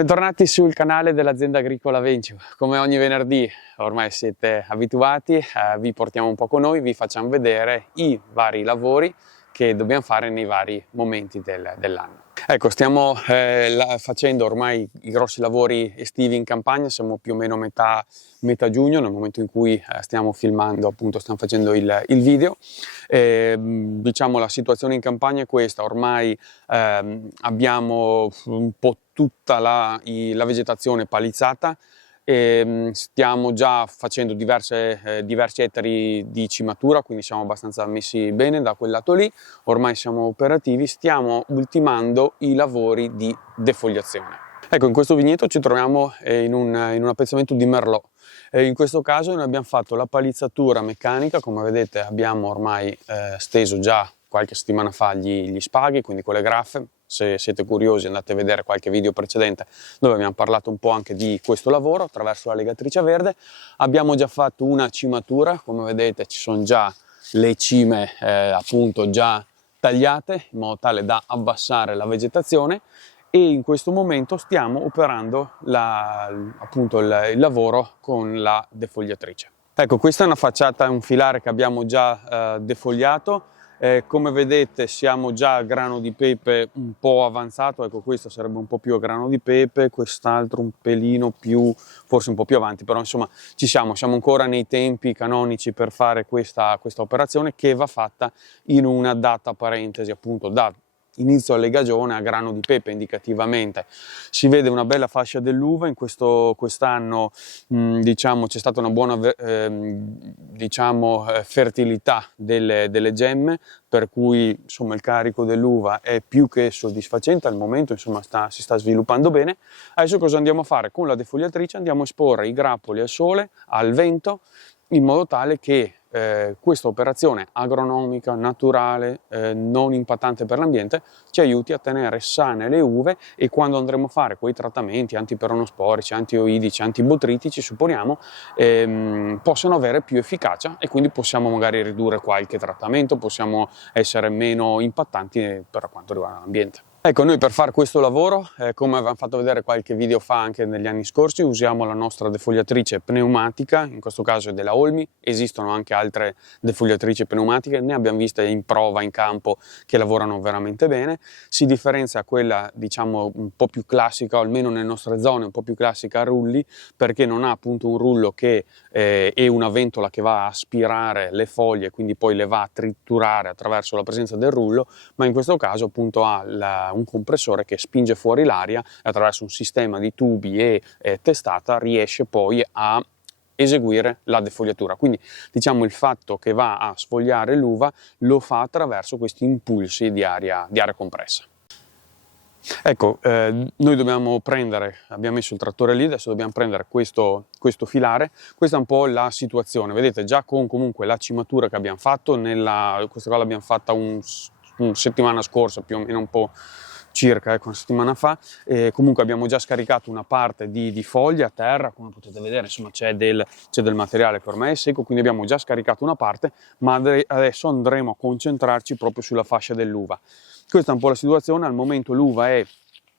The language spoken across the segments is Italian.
Bentornati sul canale dell'azienda agricola Vencio. Come ogni venerdì, ormai siete abituati, vi portiamo un po' con noi, vi facciamo vedere i vari lavori che dobbiamo fare nei vari momenti dell'anno. Ecco, stiamo facendo ormai i grossi lavori estivi in campagna, siamo più o meno metà giugno, nel momento in cui stiamo filmando, appunto stiamo facendo il video. Diciamo la situazione in campagna è questa: ormai abbiamo un po' tutta la vegetazione palizzata. Stiamo già facendo diversi ettari di cimatura, quindi siamo abbastanza messi bene da quel lato lì. Ormai siamo operativi, stiamo ultimando i lavori di defoliazione. Ecco, in questo vigneto ci troviamo in un appezzamento di merlot. In questo caso noi abbiamo fatto la palizzatura meccanica, come vedete abbiamo ormai steso già qualche settimana fa gli spaghi, quindi con le graffe. Se siete curiosi andate a vedere qualche video precedente dove abbiamo parlato un po' anche di questo lavoro attraverso la legatrice verde. Abbiamo già fatto una cimatura, come vedete ci sono già le cime appunto già tagliate in modo tale da abbassare la vegetazione, e in questo momento stiamo operando appunto il lavoro con la defogliatrice. Ecco, questa è una facciata, un filare che abbiamo già defogliato. Come vedete siamo già a grano di pepe un po' avanzato. Ecco, questo sarebbe un po' più a grano di pepe, quest'altro un pelino più, forse un po' più avanti, però insomma siamo ancora nei tempi canonici per fare questa operazione, che va fatta in una data parentesi, appunto da inizio allegagione a grano di pepe. Indicativamente si vede una bella fascia dell'uva. In quest'anno diciamo c'è stata una buona fertilità delle gemme, per cui insomma il carico dell'uva è più che soddisfacente al momento, insomma si sta sviluppando bene. Adesso cosa andiamo a fare? Con la defogliatrice andiamo a esporre i grappoli al sole, al vento, in modo tale che questa operazione agronomica, naturale, non impattante per l'ambiente, ci aiuti a tenere sane le uve, e quando andremo a fare quei trattamenti antiperonosporici, antioidici, antibotritici, supponiamo, possano avere più efficacia, e quindi possiamo magari ridurre qualche trattamento, possiamo essere meno impattanti per quanto riguarda l'ambiente. Ecco, noi per fare questo lavoro, come avevamo fatto vedere qualche video fa anche negli anni scorsi, usiamo la nostra defogliatrice pneumatica, in questo caso è della Olmi. Esistono anche altre defogliatrici pneumatiche, ne abbiamo viste in prova in campo che lavorano veramente bene. Si differenzia quella, diciamo, un po' più classica, o almeno nelle nostre zone un po' più classica a rulli, perché non ha appunto un rullo che è una ventola che va a aspirare le foglie, quindi poi le va a triturare attraverso la presenza del rullo, ma in questo caso appunto ha un compressore che spinge fuori l'aria, e attraverso un sistema di tubi e testata riesce poi a eseguire la defogliatura. Quindi diciamo il fatto che va a sfogliare l'uva lo fa attraverso questi impulsi di aria compressa. Ecco, noi dobbiamo prendere, abbiamo messo il trattore lì, adesso dobbiamo prendere questo filare. Questa è un po' la situazione, vedete, già con comunque la cimatura che abbiamo fatto, questa qua l'abbiamo fatta una settimana scorsa, più o meno, un po' circa, ecco, una settimana fa. Comunque abbiamo già scaricato una parte di foglie a terra, come potete vedere, insomma c'è del materiale che ormai è secco, quindi abbiamo già scaricato una parte, ma adesso andremo a concentrarci proprio sulla fascia dell'uva. Questa è un po' la situazione. Al momento l'uva è,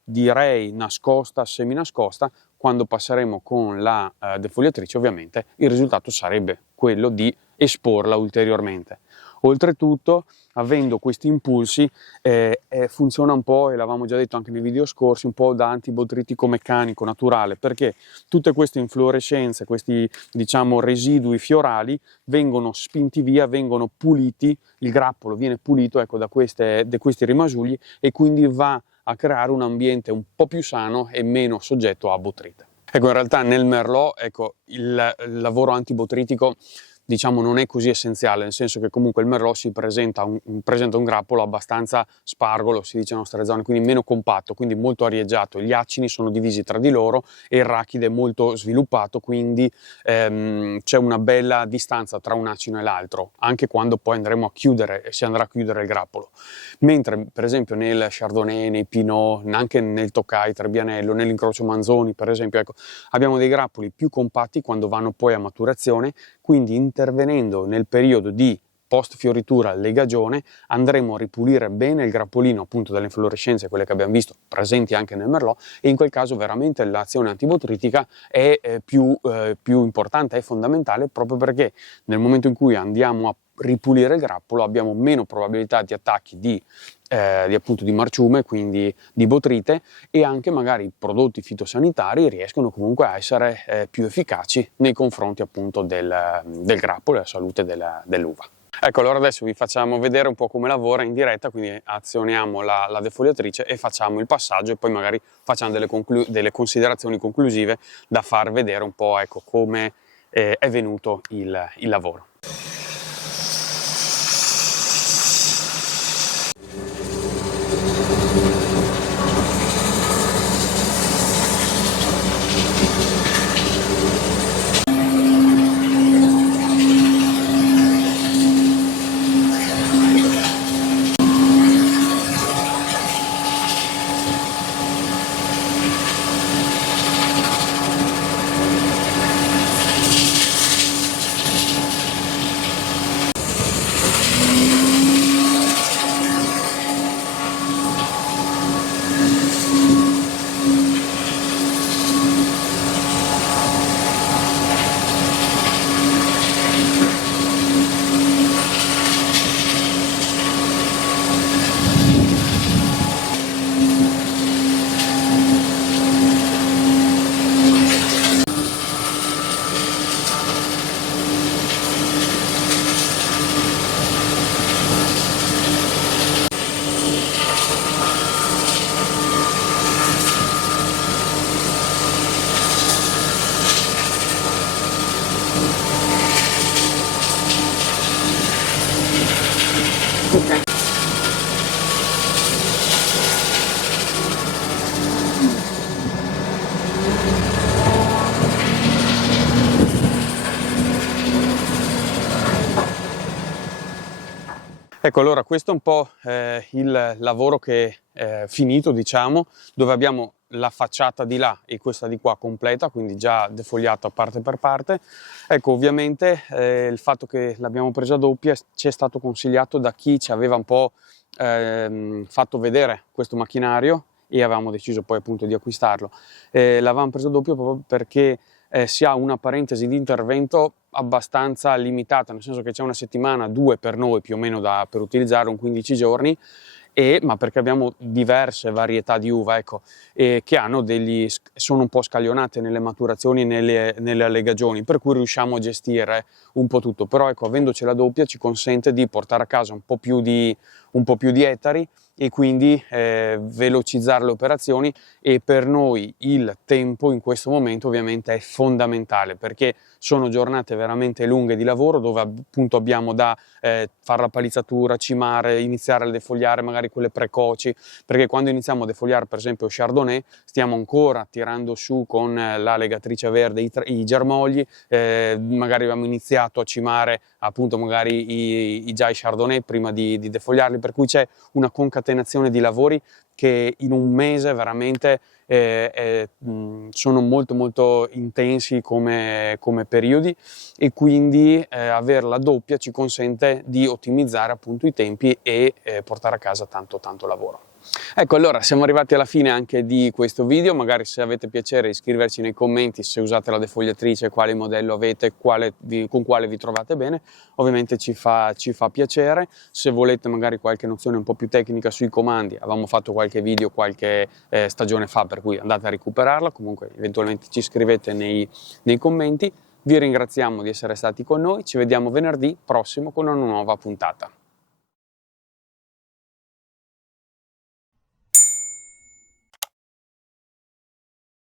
direi, nascosta, semi-nascosta. Quando passeremo con la defogliatrice ovviamente il risultato sarebbe quello di esporla ulteriormente. Oltretutto, avendo questi impulsi, funziona un po', e l'avevamo già detto anche nei video scorsi, un po' da antibotritico meccanico naturale, perché tutte queste inflorescenze, questi diciamo residui fiorali vengono spinti via, vengono puliti, il grappolo viene pulito, ecco, da questi rimasugli, e quindi va a creare un ambiente un po' più sano e meno soggetto a botrite. Ecco, in realtà nel merlot, ecco, il lavoro antibotritico diciamo non è così essenziale, nel senso che comunque il merlot si presenta un grappolo abbastanza spargolo, si dice nelle nostre zone, quindi meno compatto, quindi molto arieggiato. Gli acini sono divisi tra di loro e il rachide è molto sviluppato, quindi c'è una bella distanza tra un acino e l'altro, anche quando poi andremo a chiudere, si andrà a chiudere il grappolo. Mentre per esempio nel Chardonnay, nei Pinot, anche nel Tokai, Trebbianello, nell'incrocio Manzoni per esempio, ecco, abbiamo dei grappoli più compatti quando vanno poi a maturazione, quindi intervenendo nel periodo di post fioritura legagione andremo a ripulire bene il grappolino appunto dalle inflorescenze, quelle che abbiamo visto presenti anche nel merlot, e in quel caso veramente l'azione antibotritica è più importante, è fondamentale, proprio perché nel momento in cui andiamo a ripulire il grappolo abbiamo meno probabilità di attacchi di marciume, quindi di botrite, e anche magari i prodotti fitosanitari riescono comunque a essere più efficaci nei confronti appunto del grappolo e della salute dell'uva. Ecco, allora adesso vi facciamo vedere un po' come lavora in diretta, quindi azioniamo la defoliatrice e facciamo il passaggio, e poi magari facciamo delle considerazioni conclusive da far vedere un po', ecco, come è venuto il lavoro. Ecco, allora questo è un po' il lavoro che è finito, diciamo, dove abbiamo la facciata di là e questa di qua completa, quindi già defogliata parte per parte. Ecco, ovviamente il fatto che l'abbiamo presa doppia ci è stato consigliato da chi ci aveva un po' fatto vedere questo macchinario, e avevamo deciso poi appunto di acquistarlo. L'avevamo preso doppio proprio perché si ha una parentesi di intervento abbastanza limitata, nel senso che c'è una settimana, 2 per noi più o meno per utilizzare, un 15 giorni, ma perché abbiamo diverse varietà di uva, ecco, che sono un po' scaglionate nelle maturazioni e nelle allegagioni, per cui riusciamo a gestire un po' tutto. Però ecco, avendoci la doppia ci consente di portare a casa un po' più di ettari, e quindi velocizzare le operazioni, e per noi il tempo in questo momento ovviamente è fondamentale, perché sono giornate veramente lunghe di lavoro, dove appunto abbiamo da fare la palizzatura, cimare, iniziare a defogliare magari quelle precoci, perché quando iniziamo a defogliare per esempio Chardonnay stiamo ancora tirando su con la legatrice verde i germogli, magari abbiamo iniziato a cimare appunto magari i Chardonnay prima di defogliarli, per cui c'è una concatenazione di lavori che in un mese veramente sono molto molto intensi come periodi, e quindi avere la doppia ci consente di ottimizzare appunto i tempi e portare a casa tanto lavoro. Ecco, allora siamo arrivati alla fine anche di questo video. Magari, se avete piacere, iscriverci nei commenti se usate la defoliatrice, quale modello avete, con quale vi trovate bene, ovviamente ci fa piacere. Se volete magari qualche nozione un po' più tecnica sui comandi, avevamo fatto qualche video qualche stagione fa, per cui andate a recuperarla. Comunque eventualmente ci scrivete nei commenti. Vi ringraziamo di essere stati con noi, ci vediamo venerdì prossimo con una nuova puntata.